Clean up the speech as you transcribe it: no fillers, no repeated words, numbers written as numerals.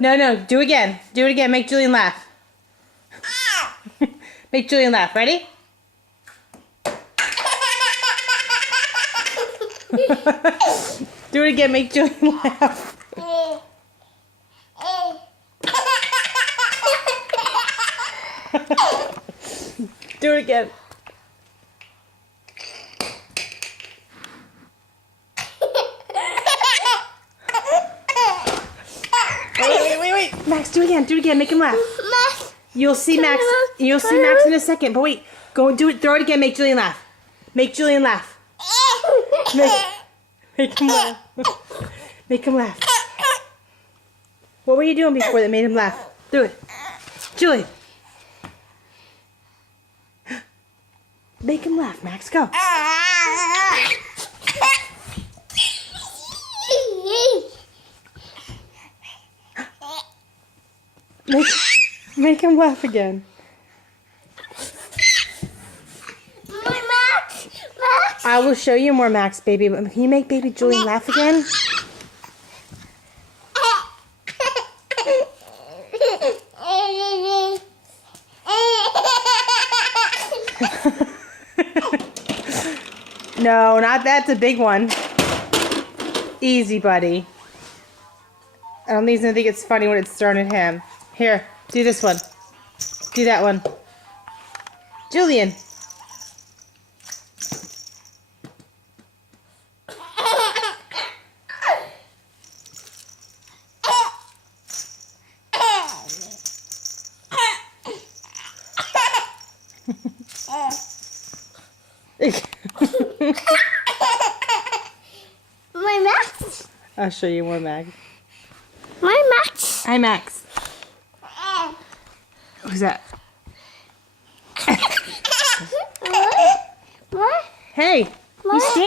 No, no, do it again. Do it again. Make Julian laugh. Make Julian laugh. Ready? Do it again. Make Julian laugh. Do it again. Wait. Max, do it again. Do it again. Make him laugh. You'll see Max. You'll see Max in a second. But wait. Go and do it. Throw it again. Make Julian laugh. Make Julian laugh. Make him laugh. Make him laugh. What were you doing before that made him laugh? Do it. Julian. Make him laugh, Max. Go. Make him laugh again. Max. I will show you more Max, baby. But can you make baby Julian laugh again? No, not that's a big one. Easy, buddy. I don't even think it's funny when it's thrown at him. Here, do this one. Do that one. Julian. My Max. I'll show you more Max. My Max. Hi, Max. Who's that? What? Hey, you What? stink.